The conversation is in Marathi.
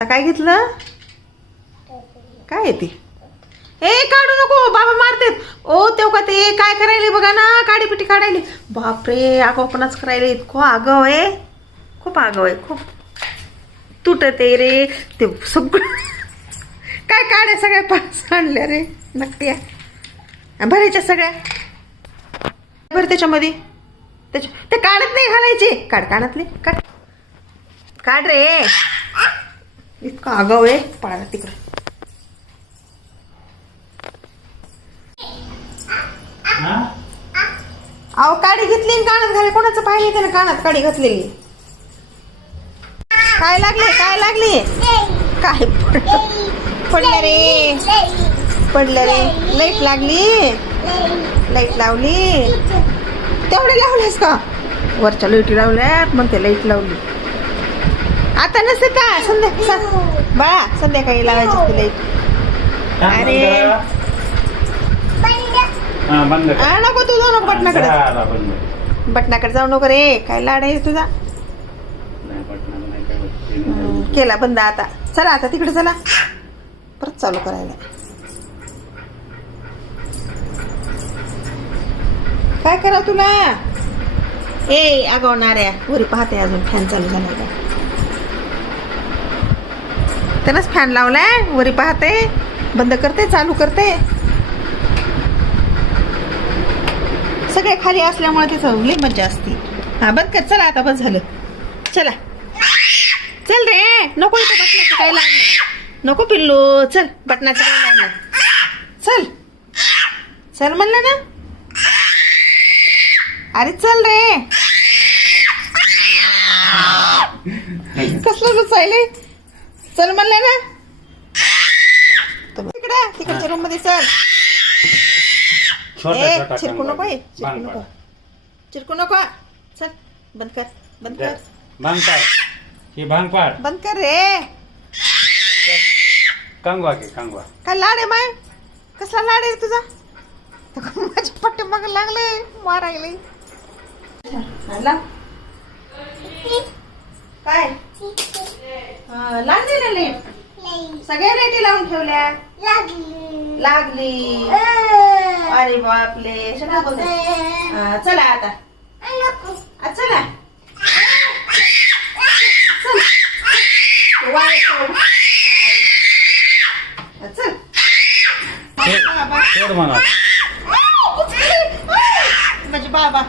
काय घेतलं? काय आहे ती? ए काढू नको, बाबा मारतेत. ओ तेव्हा का ते काय करायले बघा ना, काडीपिटी काढायली. बापरे, आगाऊपणाच करायले. इतकं आगाव आहे, खूप आगाव आहे, खूप तुटत आहे रे ते सगळं. काय काढ्या सगळ्या पास आणल्या रे नक्की भरायच्या सगळ्या भर त्याच्यामध्ये. ते काढत नाही घालायचे. काढ कानातले, काढ काढ रे. इतका आगाव आहे, पळाला तिकडे. अहो काडी घेतली कानात घाले. कोणाचं पाहिजे त्याने कानात काडी घातलेली. काय लागले, काय लागले, काय पडलं रे, पडलं रे. लाईट लागली, लाईट लावली. तेवढे लावलेस का? वरच्या लाईटी लावल्यात मग ते लाईट लावली. आता नसते का बाळा, संध्याकाळी लावायची असते लाईट. अरे नको तू जाऊ नको बटनाकडे. बटनाकडे जाऊ नको रे. काय लाड आहे तुझा. केला बंद. आता चला, आता तिकडे चला, परत चालू करायला. काय करा तुला. ए आगावणाऱ्या, वरी पाहते अजून फॅन चालू झाला का. त्यानंच फॅन लावलाय. वरी पाहते, बंद करते, चालू करते. सगळे खाली असल्यामुळे तिथं लई मज्जा असते. हा बंद कर. चला आता बस झालं. चला चल रे. नको इथं बटनाचं काय लागलं. नको पिल्लू, चल बटनाचं काय लागलं. चल चल म्हणलं ना. अरे चल रे. कसलं लुचायले. चल म्हणलं ना. तिकडे तिकडच्या रूम मध्ये चल. चिरकू नको, चिरकू नको, चिरकू नको. चल बंद कर, बंद कर, बंद कर. ही भांग पाड, बंद कर रे. कंगवा घे, कंगवा. काय लाड आहे माय. कसला लाड आहे तुझा. माझे पट्टे मग लागले मारायले. काय लागली ना लाईट. सगळ्या लाईटी लावून ठेवल्या. लागली. अरे बापले. चला आता, चला चल. सोड म्हणा. म्हणजे बाबा